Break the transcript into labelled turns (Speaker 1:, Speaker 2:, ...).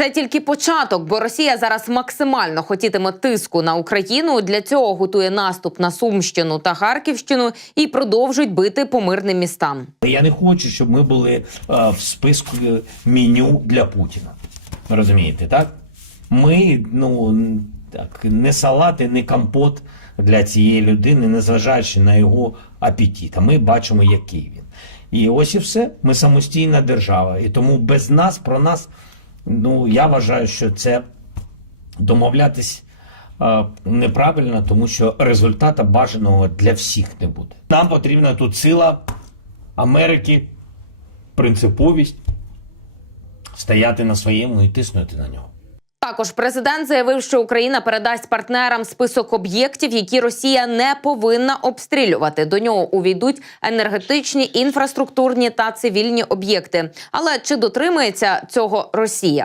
Speaker 1: це тільки початок, бо Росія зараз максимально хотітиме тиску на Україну. Для цього готує наступ на Сумщину та Харківщину і продовжують бити по мирним містам.
Speaker 2: Я не хочу, щоб ми були е, в списку меню для Путіна. Розумієте, так? Ми, ну так, не салати, не компот для цієї людини, незважаючи на його апетит. А ми бачимо, який він. І ось і все. Ми самостійна держава. І тому без нас, про нас, ну я вважаю, що це домовлятись е, неправильно, тому що результата бажаного для всіх не буде. Нам потрібна тут сила Америки, принциповість, стояти на своєму і тиснути на нього.
Speaker 1: Також президент заявив, що Україна передасть партнерам список об'єктів, які Росія не повинна обстрілювати. До нього увійдуть енергетичні, інфраструктурні та цивільні об'єкти. Але чи дотримується цього Росія?